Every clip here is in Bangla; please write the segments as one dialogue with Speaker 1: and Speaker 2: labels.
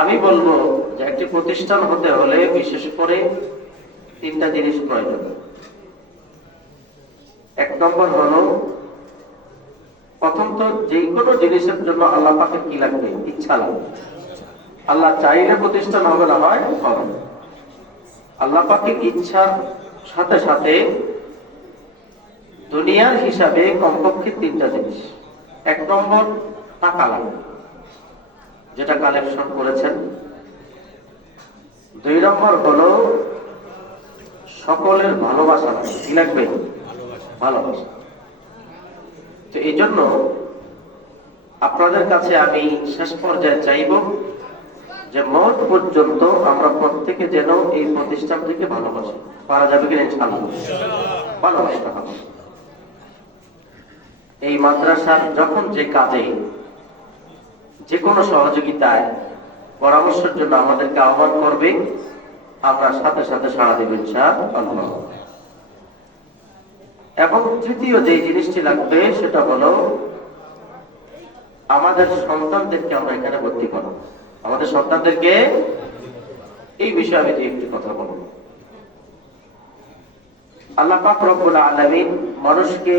Speaker 1: আমি বলব যে একটি প্রতিষ্ঠান হতে হলে বিশেষ করে তিনটা জিনিস প্রয়োজন। এক নম্বর হলো প্রথম তো যে কোনো জিনিসের জন্য আল্লাহ পাকে কি লাগবে? ইচ্ছা লাগবে। আল্লাহ চাইলে প্রতিষ্ঠান হবে না, হয় হবে আল্লাহ পাকের ইচ্ছার সাথে সাথে দুনিয়ার হিসাবে কমপক্ষে তিনটা জিনিস। এক নম্বর, টাকা লাগবে। যেটা কালেকশন করেছেন। দুই নম্বর হলো সকলের ভালোবাসা। কি লাগবে? ভালোবাসা। তো এই জন্য আপনাদের কাছে আমি শেষ পর্যায়ে চাইব যে মত পর্যন্ত আমরা প্রত্যেকে যেন এই প্রতিষ্ঠানটিকে ভালোবাসি। পারা যাবে কিনা ইনশাআল্লাহ। ভালোবাসতে হবে এই মাদ্রাসার যখন যে কাজে যে কোনো সহযোগিতায় পরামর্শের জন্য আমাদেরকে আহ্বান করবে। আমরা সাথে সাথে সাড়া দেব এবং তৃতীয় যে জিনিসটি লাগবে, সেটা হলো আমাদের সন্তানদেরকে আমরা এখানে ভর্তি করব। আমাদের সন্তানদেরকে এই বিষয়ে আমি একটি কথা বলব। আল্লাহ রব্বুল মানুষকে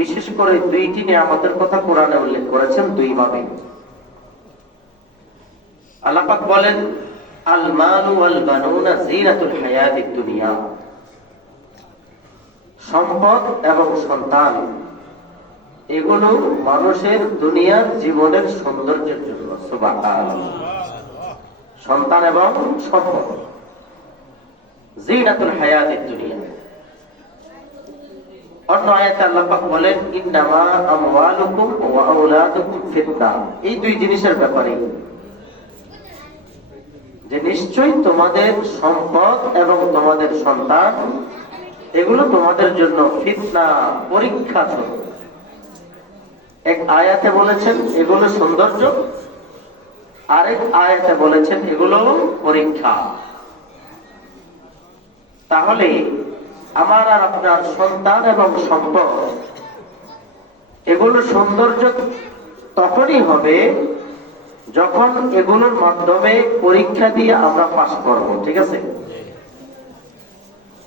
Speaker 1: বিশেষ করে দুইটি নিয়ামতের কথা কোরআনে উল্লেখ করেছেন, দুই ভাবে আল্লাহ পাক বলেন, আল মালু ওয়াল বানুনা জিনাতুল হায়াতিদ দুনিয়া সম্পদ এবং সন্তান, এগুলো মানুষের দুনিয়ার জীবনের সৌন্দর্যের জন্য। সন্তান এবং সম্পদ জিনাতুল হায়াতিদ দুনিয়া অন্য আয়াতে আল্লাহ পাক বলেন, ইন্নামা আমওয়ালুকুম ওয়া আওলাদুকুম ফিতনা এই দুই জিনিসের ব্যাপারে যে নিশ্চয়ই তোমাদের সম্পদ এবং তোমাদের সন্তান, এগুলো তোমাদের জন্য ফিতনা, পরীক্ষা এক আয়াতে বলেছেন, এগুলো সৌন্দর্য। আরেক আয়াতে বলেছেন, এগুলো পরীক্ষা। তাহলে আমার আর আপনার সন্তান এবং সম্পদ, এগুলো সৌন্দর্য তখনই হবে যখন এগুলোর মাধ্যমে পরীক্ষা দিয়ে আমরা পাস করব, ঠিক আছে?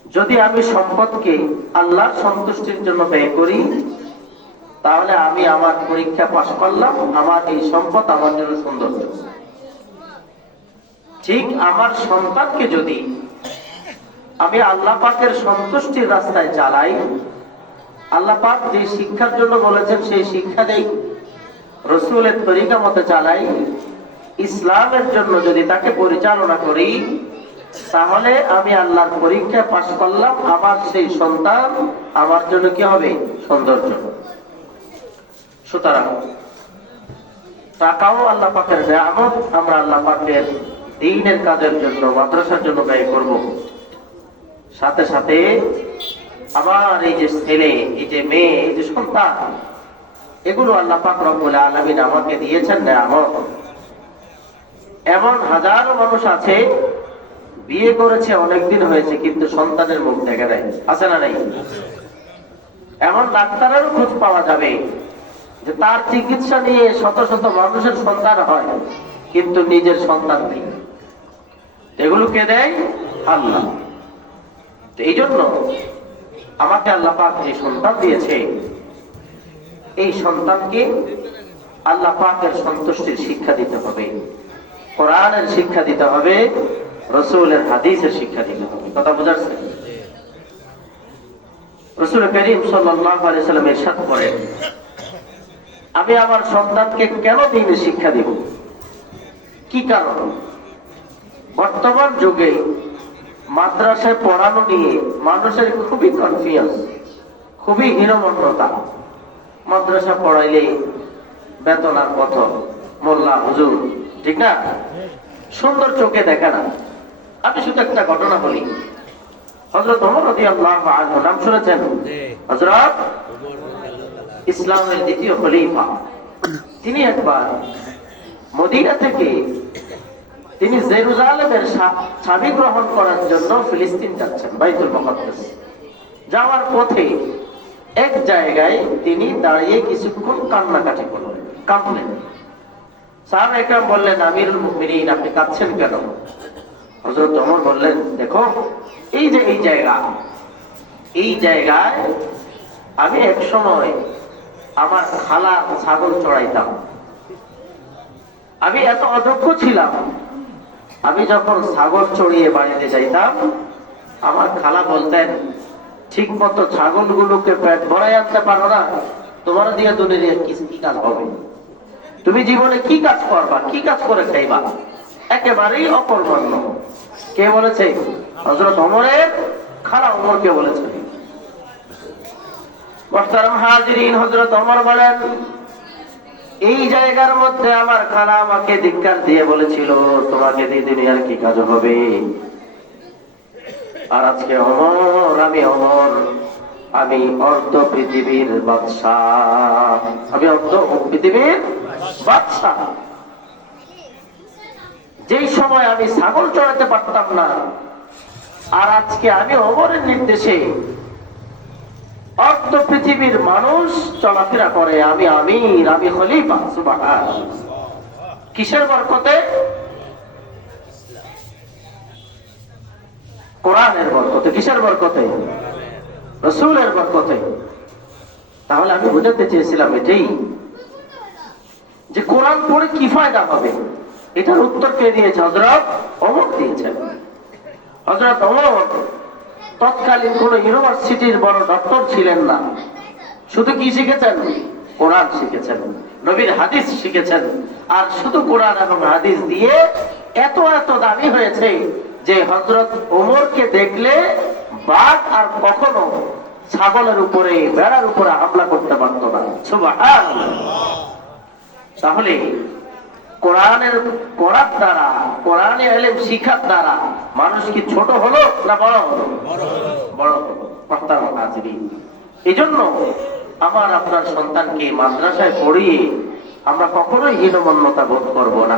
Speaker 1: যদি আমি সম্পদকে আল্লাহর সন্তুষ্টির জন্য ব্যয় করি, তাহলে আমি আমার পরীক্ষা পাশ করলাম, আমার এই সম্পদ আমার জন্য সৌন্দর্য ঠিক আমার সন্তানকে যদি আমি আল্লাহ পাকের সন্তুষ্টির রাস্তায় চালাই, আল্লাহ পাক যে শিক্ষার জন্য বলেছেন, সেই শিক্ষা নেই রসুলের তরিকা মতে চালাই, ইসলামের জন্য যদি তাকে পরিচালনা করি, তাহলে আমি আল্লাহর পরীক্ষায় পাশ করলাম, আমার সেই সন্তান, আমার জন্য কি হবে? সৌন্দর্য। সুতরাং, টাকাও আল্লাহ পাকের নিয়ামত, আমরা আল্লাহ পাকের দিনের কাজের জন্য, মাদ্রাসার জন্য ব্যয় করব। সাথে সাথে, আমার এই যে ছেলে, এই যে মেয়ে, এই যে সন্তান এগুলো আল্লাহ পাক রব্বুল আলামিন আমাকে দিয়েছেন নিয়ামত। এমন হাজারো মানুষ আছে, বিয়ে করেছে, অনেকদিন হয়েছে, কিন্তু সন্তানের মুখ দেখা দেয় আছে না নাই? এমন ডাক্তারেরও খোঁজ পাওয়া যাবে, যে তার চিকিৎসা নিয়ে শত শত মানুষের সন্তান হয়, কিন্তু নিজের সন্তান নেই। এগুলো কে দেয়? আল্লাহ। এই জন্য আমাকে আল্লাহ পাক যে সন্তান দিয়েছে এই সন্তানকে আল্লাহ পাকের সন্তুষ্টির শিক্ষা দিতে হবে। কোরআনের শিক্ষা দিতে হবে, রসুলের হাদিসের শিক্ষা দিতে হবে। কথা বোঝাচ্ছে? রসুল করিম সাল্লাম এরশাদ করেন, আমি আমার সন্তানকে কেন দিনের শিক্ষা দিব? কি কারণ? বর্তমান যুগে মাদ্রাসায় পড়ানো নিয়ে মানুষের খুবই কনফিউজ খুবই হীনমন্যতা। মাদ্রাসা পড়াইলে বেতন আর কত মোল্লা হুজুর ঠিক না? সুন্দর চোখে দেখে না। আমি শুধু একটা ঘটনা বলি। হজরত নাম শুনেছেন? হযরত ইসলামের দ্বিতীয় খলিফা। তিনি একবার মদিনা থেকে তিনি জেরুজালেমের স্বামী গ্রহণ করার জন্য ফিলিস্তিন যাচ্ছেন বাইতুল মুকদ্দাস। যাওয়ার পথে এক জায়গায় তিনি দাঁড়িয়ে কিছুক্ষণ কান্নাকাটি করলেন, কাঁদলেন। সাহাব একরাম বললেন, আমিরুল মুমিনিন, আপনি কাঁদছেন কেন? হযরত ওমর বললেন, দেখো, এই যে এই জায়গা, এই জায়গায় আমি এক সময় আমার খালা ছাগল চড়াইতাম। আমি এত অদক্ষ ছিলাম, আমি যখন ছাগল চড়িয়ে বাড়িতে যাইতাম, আমার খালা বলতেন ঠিক মতো ছাগলগুলোকে পেট ভরাই আনতে পারো না, তোমার দিয়ে দুনিয়া কি কি কাজ হবে? তুমি জীবনে কি কাজ করবা, কি কাজ করে খাইবা? একেবারেই অকর্মণ্য কে বলেছে? হজরত অমরের খালা অমরকে বলেছে। মোহতারাম হাজিরিন হজরত অমর বলেন, এই জায়গার মধ্যে আমার খালা আমাকে ধিক্কার দিয়ে বলেছিল, তোমাকে দিয়ে দুনিয়ার কি কাজ হবে? আর আজকে অমর, আমি অমর, আমি অর্ধ পৃথিবীর বাদশাহ। আমি অর্ধ পৃথিবীর বাদশাহ। যেই সময় আমি ছাগল চড়াতে পারতাম না, আর আজকে আমি অমরের নির্দেশে অর্ধ পৃথিবীর মানুষ চলাফেরা করে, আমি আমির, আমি খলিফা সুবহান কিসের বরকতে? কোরআনের বরকতে, কিসের বরকতে? রসুলের বরকতে। তাহলে আমি বুঝাতে চেয়েছিলাম এটাই, যে কোরআন পড়ে কি ফায়দা হবে? এটার উত্তর দিয়েছে? হজরত অমর দিয়েছেন। হজরত অমর তৎকালীন কোন ইউনিভার্সিটির বড় ডক্টর ছিলেন না। শুধু কি শিখেছেন? কোরআন শিখেছেন, নবীর হাদিস শিখেছেন। আর শুধু কোরআন এবং হাদিস দিয়ে এত এত দামি হয়েছে যে হজরত ওমরকে দেখলে বাঘ আর কখনো ছাগলের উপরে বেড়ার উপরে হামলা করতে পারতো না। তাহলে কোরআনের পড়ার দ্বারা কোরআনে এলেম শিখার দ্বারা মানুষ কি ছোট হলো না বড় হলো? বড় হলো। মোহতারাম এই জন্য আমার আপনার সন্তানকে মাদ্রাসায় পড়িয়ে আমরা কখনোই হীনমন্যতা বোধ করব না।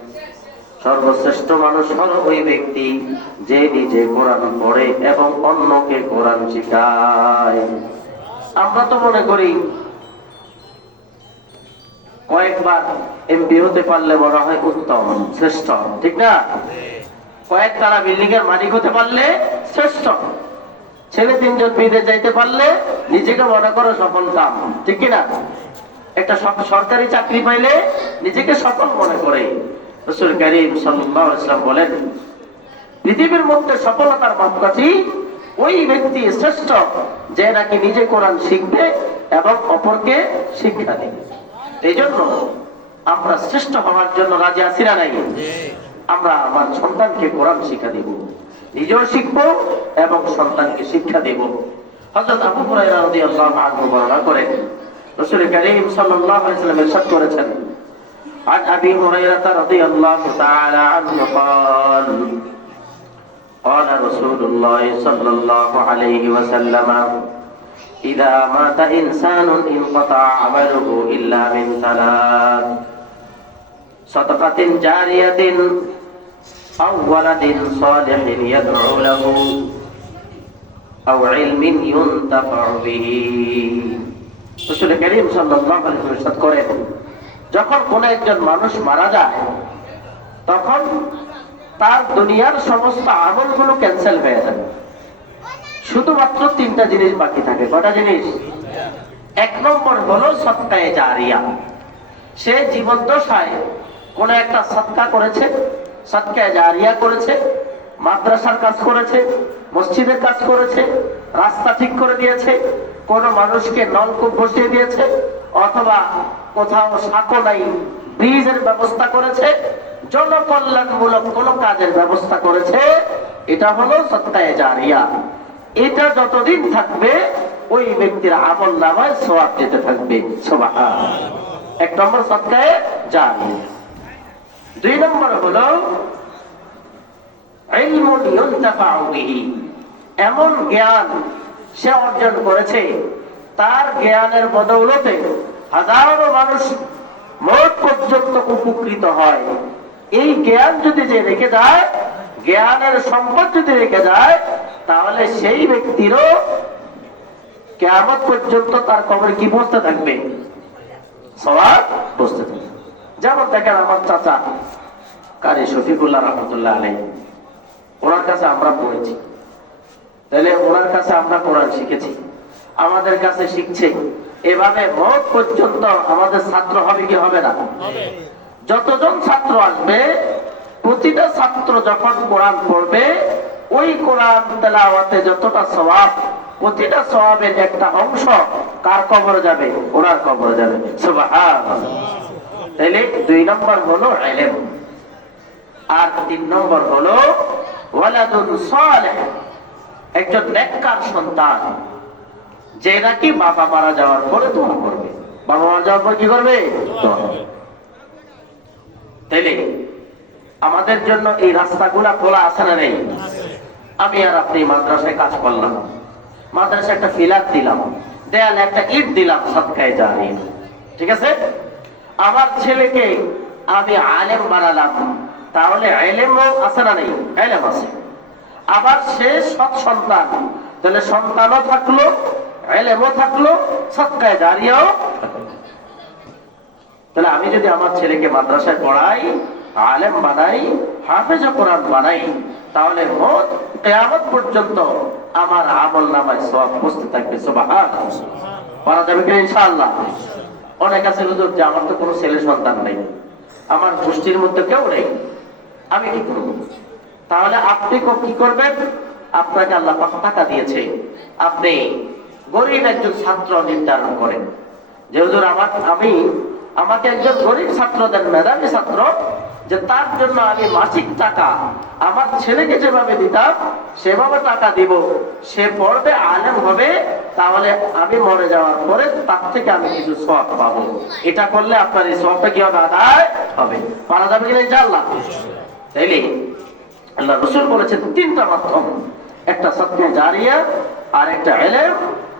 Speaker 1: সর্বশ্রেষ্ঠ মানুষ হল ওই ব্যক্তি যে নিজে কোরআন পড়ে এবং অন্যকে কোরআন শিখায়। আমরা তো মনে করি, কয়েকবার এমপি হতে পারলে মনে হয় উত্তম, শ্রেষ্ঠ, ঠিক না? কয়েক তারা বিল্ডিং এর মালিক হতে পারলে শ্রেষ্ঠ। ছেলে তিনজন বিদেশ যাইতে পারলে নিজেকে মনে করো সফল কাম, ঠিক কিনা? একটা সরকারি চাকরি পাইলে নিজেকে সফল মনে করে। বলেন, পৃথিবীর মধ্যে সফলতার মাপকাঠি ওই ব্যক্তি শ্রেষ্ঠ যে নাকি নিজে কোরআন শিখবে এবং অপরকে শিক্ষা দেবে। এই জন্য আমরা শ্রেষ্ঠ হওয়ার জন্য রাজি না নাই? আমরা আমার সন্তানকে কোরআন শিক্ষা দেব, নিজেও শিখব এবং সন্তানকে শিক্ষা দেব। হযরত আবু হুরায়রা রাদিয়াল্লাহু আনহু বর্ণনা করেন, রাসূল করিম সাল্লাল্লাহু আলাইহি ওয়াসাল্লাম ইরশাদ করেছেন عن أبي هريرة رضي الله تعالى عنه قال قال رسول الله صلى الله عليه وسلم إذا مات إنسان انقطع عمله إلا من ثلاث صدقة جارية أو ولد صالح يدعو له أو علم ينتفع به رسول الكريم صلى الله عليه وسلم যখন কোন একজন মানুষ মারা যায়, তখন তার দুনিয়ার সমস্ত আমলগুলো ক্যান্সেল হয়ে যায়। শুধুমাত্র তিনটা জিনিস বাকি থাকে। কটা জিনিস? এক নম্বর হলো সত্তায় জারিয়া। সে জীবদ্দশায় কোন একটা সৎকা করেছে, সৎকায় জারিয়া করেছে, মাদ্রাসার কাজ করেছে, মসজিদের কাজ করেছে, রাস্তা ঠিক করে দিয়েছে, কোন মানুষকে নলকূপ বসিয়ে দিয়েছে অথবা কোথাও সাঁকো নাই, ব্রিজের ব্যবস্থা করেছে, জনকল্যাণমূলক কোন কাজের ব্যবস্থা করেছে, এটা হলো সত্তায় জারিয়া। এটা যতদিন থাকবে, ওই ব্যক্তির আমল নামায় সোয়াব যেতে থাকবে সোবাহ এক নম্বর সত্তায় জারিয়া। দুই নম্বর হলো। এমন জ্ঞান সে অর্জন করেছে তার জ্ঞানের বদৌলতে হাজারো মানুষ মত পর্যন্ত উপকৃত হয়। এই জ্ঞান যদি যে রেখে যায়, জ্ঞানের সম্পদ যদি রেখে যায়, তাহলে সেই ব্যক্তিরও কেমন পর্যন্ত তার কবরে কি বসতে থাকবে? সবার বসতে থাকবে। যেমন দেখেন আমার চাচা কারি শফিকুল্লাহ রহমতুল্লাহ আলাই ওনার কাছে আমরা পড়েছি। তাহলে ওনার কাছে আমরা কোরআন শিখেছি। আমাদের কাছে শিখছে এভাবে মত পর্যন্ত আমাদের ছাত্র হবে কি হবে না? যতজন ছাত্র আসবে প্রতিটা ছাত্র যখন কোরআন পড়বে ওই কোরআন তেলাওয়াতে যতটা স্বভাব প্রতিটা স্বভাবের একটা অংশ কার কবরে যাবে? ওনার কবরে যাবে। তাইলে দুই নম্বর হলো এলেম আর তিন নম্বর হলো ওয়ালাদুন সালেহ একজন নেককার সন্তান। যে নাকি বাবা মারা যাওয়ার পরে দোয়া করবে। বাবা মারা যাওয়ার পর কি করবে? তাইলে আমাদের জন্য এই রাস্তাগুলা খোলা আছে না নেই? আমি আর আপনি মাদ্রাসায় কাজ করলাম। মাদ্রাসায় একটা ফিলার দিলাম। দেয়ালে একটা ইট দিলাম সৎকায় জানি। ঠিক আছে? আমার ছেলেকে আমি আলেম বানালাম। তাহলে এলেমও আছে না নেই? এলেম আছে। আবার সে সৎ সন্তান। তাহলে সন্তানও থাকল তাহলে আমি যদি আমার ছেলেকে মাদ্রাসায় পড়াই, আলেম বানাই, হাফেজ কোরআন বানাই, তাহলে কেয়ামত পর্যন্ত আমার আমল নামায় সব বসতে থাকবে সুবহান পড়া যাবে কিনা ইনশাআল্লাহ? অনেক আছে হুজুর যে আমার তো কোনো ছেলে সন্তান নেই। আমার গোষ্ঠীর মধ্যে কেউ নেই। আমি কি করব? তাহলে আপনি কো- কি করবেন? আপনাকে আল্লাহ টাকা দিয়েছে। আপনি গরিব একজন ছাত্র নির্ধারণ করেন যে হুজুর, আমার, আমি, আমাকে একজন গরিব ছাত্র দেন, মেধাবী ছাত্র, যে তার জন্য আমি মাসিক টাকা আমার ছেলেকে যেভাবে দিতাম, সেভাবে টাকা দিব। সে পড়বে, আলেম হবে, তাহলে আমি মরে যাওয়ার পরে তার থেকে আমি কিছু সব পাবো। এটা করলে আপনার এই সবটা কি হবে আদায় হবে? পারা যাবে কিনা ইনশাআল্লাহ? তাইলে আল্লাহ রসুল বলেছেন তিনটা মাধ্যম, একটা সত্য জারিয়া আর একটা এলেম।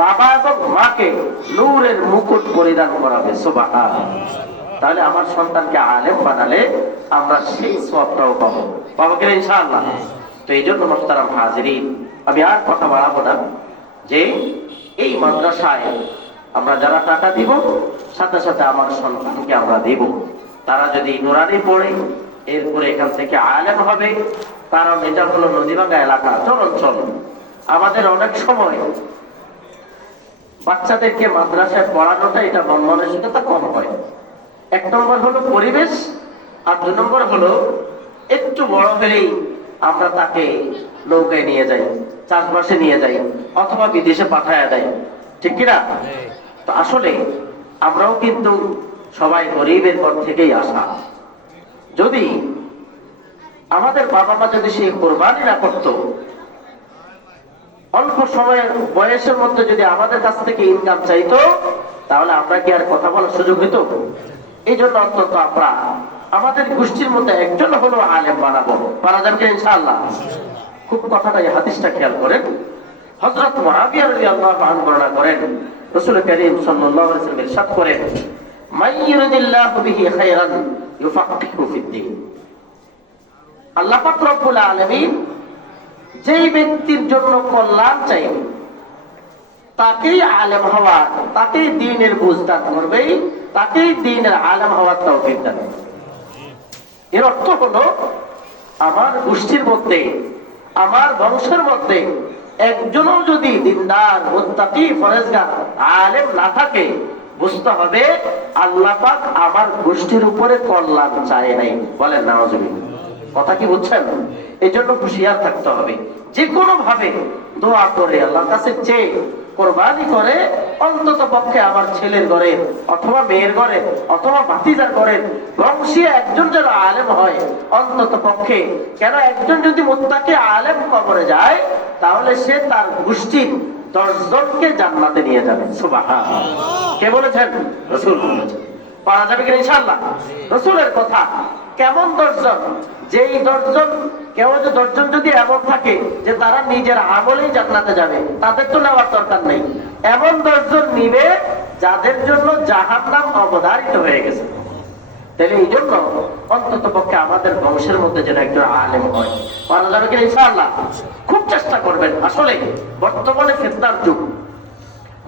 Speaker 1: বাবা এবং মাকে নূরের মুকুট পরিধান করাবে সুবহান। তাহলে আমার সন্তানকে আলেম বানালে আমরা সেই সবটাও পাবো। তো এই জন্য মোস্তারাম আমি আর কথা বাড়াবো না যে এই মাদ্রাসায় আমরা যারা টাকা দিব, সাথে সাথে আমার সন্তানকে আমরা দিব। তারা যদি নুরানি পড়ে, এরপরে এখান থেকে আলেম হবে কারণ এটা হলো নদীভাঙ্গা এলাকা চলঞ্চল আমাদের অনেক সময় বাচ্চাদেরকে মাদ্রাসায় পড়ানোটা এটা মন মানসিকতা কম হয়। এক নম্বর হলো পরিবেশ আর দু নম্বর হলো একটু বড় হলেই আমরা তাকে নৌকায় নিয়ে যাই চাষবাসে নিয়ে যাই অথবা বিদেশে পাঠায় দেয়। ঠিক কিনা? তো আসলে আমরাও কিন্তু সবাই গরিবের পর থেকেই আসা। যদি আমাদের বাবা মা যদি সেই কোরবানি না করতো অল্প সময়ের বয়সের মধ্যে যদি আমাদের কাছ থেকে ইনকাম চাইতো, তাহলে আমরা কি আর কথা বলার সুযোগ হইতো? এই জন্য অন্তত আমরা আমাদের গোষ্ঠীর মধ্যে একজন হলো আলেম বানাবো। পারা যাবে কি ইনশাআল্লাহ? খুব কথাটা এই হাদিসটা খেয়াল করেন। হযরত মুআবিয়া রাদিয়াল্লাহু আনহু বর্ণনা করেন, রাসূল করিম সাল্লাল্লাহু আলাইহি ওয়াসাল্লাম করেন আল্লাহ পাক রব্বুল আলামিন যেই ব্যক্তির জন্য কল্যাণ চাইবে তাকেই আলেম হওয়া, তাকেই দিনের বুঝ দান তাকেই দিনের আলেম হওয়ার তৌফিক দান। এর অর্থ হলো, আমার গোষ্ঠীর মধ্যে, আমার বংশের মধ্যে একজনও যদি দিনদার, মুত্তাকি, ফরেজগার, আলেম না থাকে, বুঝতে হবে আল্লাহ পাক আমার গোষ্ঠীর উপরে কল্যাণ চায় নাই। বলেন নামাজুবিল্লাহ কথা কি বুঝছেন? এই জন্য হুশিয়ার থাকতে হবে। যে কোনো ভাবে দোয়া করে আল্লাহর কাছে চেয়ে কোরবানি করে, অন্তত পক্ষে আমার ছেলের ঘরে অথবা মেয়ের ঘরে অথবা ভাতিজার ঘরে বংশীয় একজন যেন আলেম হয়, অন্তত পক্ষে। কেন একজন যদি মোত্তাকে আলেম কবরে যায়, তাহলে সে তার গোষ্ঠীর দশজনকে জান্নাতে নিয়ে যাবে। সুবাহা কে বলেছেন? রসুল পারা যাবে কিনা ইনশাল্লাহ রসুলের কথা। কেমন দর্শন যেই দর্শন কেউ যে দর্শন যদি এমন থাকে যে তারা নিজের আমলেই জান্নাতে যাবে, তাদের তো নেওয়ার দরকার নেই। এমন দর্শন নিবে যাদের জন্য জাহান নাম অবধারিত হয়ে গেছে। এই জন্য আমাদের বংশের মধ্যে যেন একজন আলেম ইনশাআল্লাহ। খুব চেষ্টা করবেন। আসলে বর্তমানে যুগ।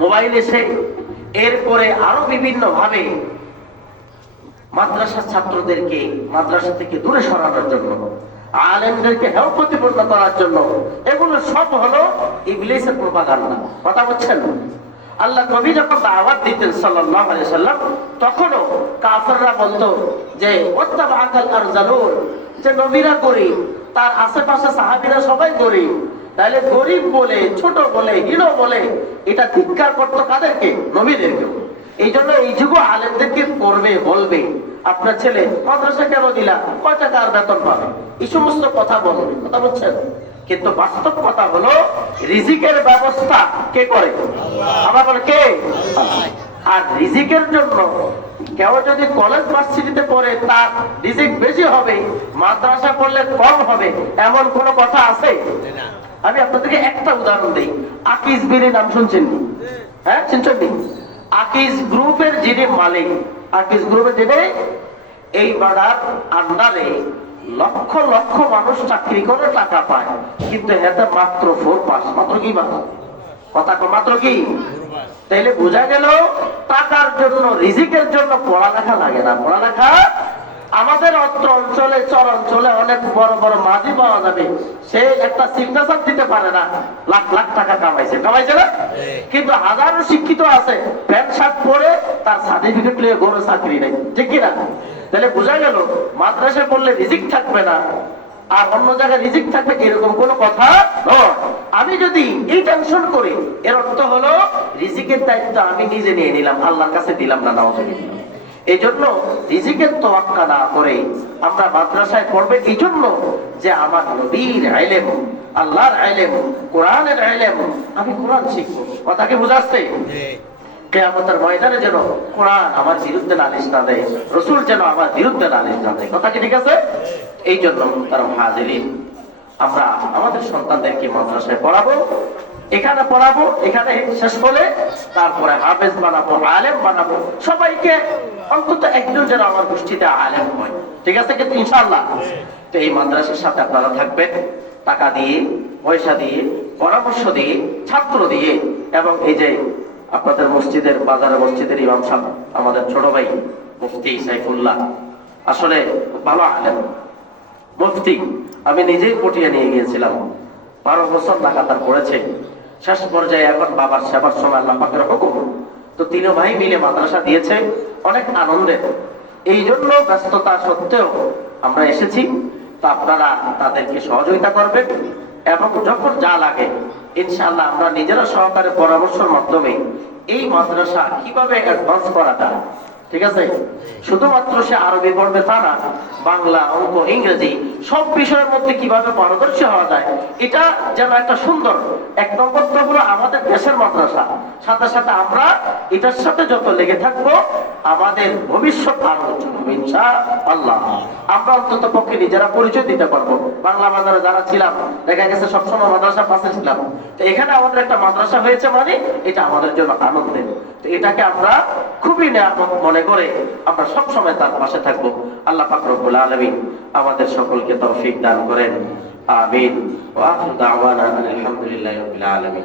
Speaker 1: মোবাইল এসে এরপরে আরও বিভিন্ন ভাবে মাদ্রাসার ছাত্রদেরকে মাদ্রাসা থেকে দূরে সরানোর জন্য, আলেমদেরকে হেও প্রতিপন্ন করার জন্য, এগুলো সব হলো ইংলিশের প্রপাগান্ডা। কথা বলছেন? আল্লাহ নবী যখন দাওয়াত দিতেন সাল্লাম, তখনও কাফেররা বলতো যে ওয়াত্তাবাআকাল আরজালুন যে নবীরা গরিব, তার আশেপাশে সাহাবীরা সবাই গরিব। তাহলে গরিব বলে, ছোট বলে, হীন বলে, এটা ধিক্কার করতো কাদেরকে? নবীদেরকে। এই জন্য আলেমদেরকে করবে বলবে আপনার ছেলে মাদ্রাসা কেন দিলা? কয় টাকা আর বেতন পাবে? এই সমস্ত কথা বলবে কথা বলছেন? কিন্তু বাস্তব কথা হলো রিজিকের ব্যবস্থা কে করে? আমার কে? আর রিজিকের জন্য কেউ যদি কলেজ ভার্সিটিতে পড়ে তার রিজিক বেশি হবে মাদ্রাসা পড়লে কম হবে এমন কোনো কথা আছে? আমি আপনাদেরকে একটা উদাহরণ দিই। আকিস বিরি নাম শুনছেন? হ্যাঁ শুনছেন নি? আকিস গ্রুপের যিনি মালিক, আকিস গ্রুপের যিনি, এই বাড়ার আন্ডারে লক্ষ লক্ষ মানুষ চাকরি করে টাকা পায়, কিন্তু এতে মাত্র ফোর পাস মাত্র কি কথা মাত্র কি? তাইলে বোঝা গেল, টাকার জন্য, রিজিকের জন্য পড়ালেখা লাগে না। পড়ালেখা আমাদের অত্র অঞ্চলে চর অঞ্চলে অনেক বড় বড় মাঝি পাওয়া যাবে। সে একটা সিগনেচার দিতে পারে না। লাখ লাখ টাকা কামাইছে। কামাইছে না? কিন্তু হাজারো শিক্ষিত আছে। প্যান্ট শার্ট পরে তার সার্টিফিকেট নিয়ে গরু চাকরি নেই। ঠিক কিনা? তাহলে বোঝা গেল মাদ্রাসায় পড়লে রিজিক থাকবে না। আর অন্য জায়গায় রিজিক থাকবে এরকম কোনো কথা নয়। আমি যদি এই টেনশন করি এর অর্থ হলো রিজিকের দায়িত্ব আমি নিজে নিয়ে নিলাম। আল্লাহর কাছে দিলাম না নামাজ এই জন্য রিজিকের তোয়াক্কা না করে আমরা মাদ্রাসায় পড়বে এই জন্য যে আমার নবীর আইলেম আল্লাহর আইলেম কোরআনের আইলেম আমি কোরআন শিখব। কথা কি বুঝাচ্ছে? কেয়ামতের ময়দানে যেন কোরআন আমার বিরুদ্ধে নালিশ না দেয় রসুল যেন আমার বিরুদ্ধে নালিশ না দেয়। কথা কি ঠিক আছে? এই জন্য তার আমরা আমাদের সন্তানদেরকে মাদ্রাসায় পড়াবো। এখানে পড়াবো, এখানে শেষ হলে তারপরে হাফেজ বানাবো, আলেম বানাবো। সবাইকে অন্তত একজন যেন আমার গোষ্ঠীতে আলেম হয়। ঠিক আছে কিন্তু ইনশাল্লাহ তো এই মাদ্রাসার সাথে আপনারা থাকবেন, টাকা দিয়ে, পয়সা দিয়ে, পরামর্শ দিয়ে, ছাত্র দিয়ে এবং এই যে আপনাদের মসজিদের বাজারে মসজিদের ইমাম সাহেব, আমাদের ছোট ভাই মুফতি সাইফুল্লাহ, আসলে ভালো আলেম। মুফতি, আমি নিজেই পটিয়ে নিয়ে গিয়েছিলাম। বারো বছর লাগাতার পড়েছে। শেষ পর্যায়ে এখন বাবার সেবার সময় আল্লাহ পাকের হুকুম। তো তিন ভাই মিলে মাদ্রাসা দিয়েছে। অনেক আনন্দের এই জন্য ব্যস্ততা সত্ত্বেও আমরা এসেছি। তো আপনারা তাদেরকে সহযোগিতা করবেন এবং যখন যা লাগে, ইনশাআল্লাহ আমরা নিজেরা সহকারে পরামর্শের মাধ্যমে এই মাদ্রাসা কীভাবে অ্যাডভান্স করা যায় ঠিক আছে? শুধুমাত্র সে আরবি পড়বে তা না, বাংলা অঙ্ক ইংরেজি, সব বিষয়ের মধ্যে কীভাবে পারদর্শী হওয়া যায়, এটা যেন একটা সুন্দর, এক নম্বর তো হলো আমাদের দেশের মাদ্রাসা। সাথে সাথে আমরা এটার সাথে যত লেগে থাকব, আমাদের ভবিষ্যৎ আরও ইনশা আল্লাহ আমরা অন্তত পক্ষে নিজেরা পরিচয় দিতে পারব। বাংলা বাজারে যারা ছিলাম, দেখা গেছে সবসময় মাদ্রাসা পাশে ছিলাম। তো এখানে আমাদের একটা মাদ্রাসা হয়েছে মানে এটা আমাদের জন্য আনন্দের। তো এটাকে আমরা খুবই মনে করে আমরা সব সময় তার পাশে থাকব। আল্লাহ পাক রব্বুল আলামিন আমাদের সকলকে তৌফিক দান করেন। আমিন। আলহামদুলিল্লাহি আলামিন।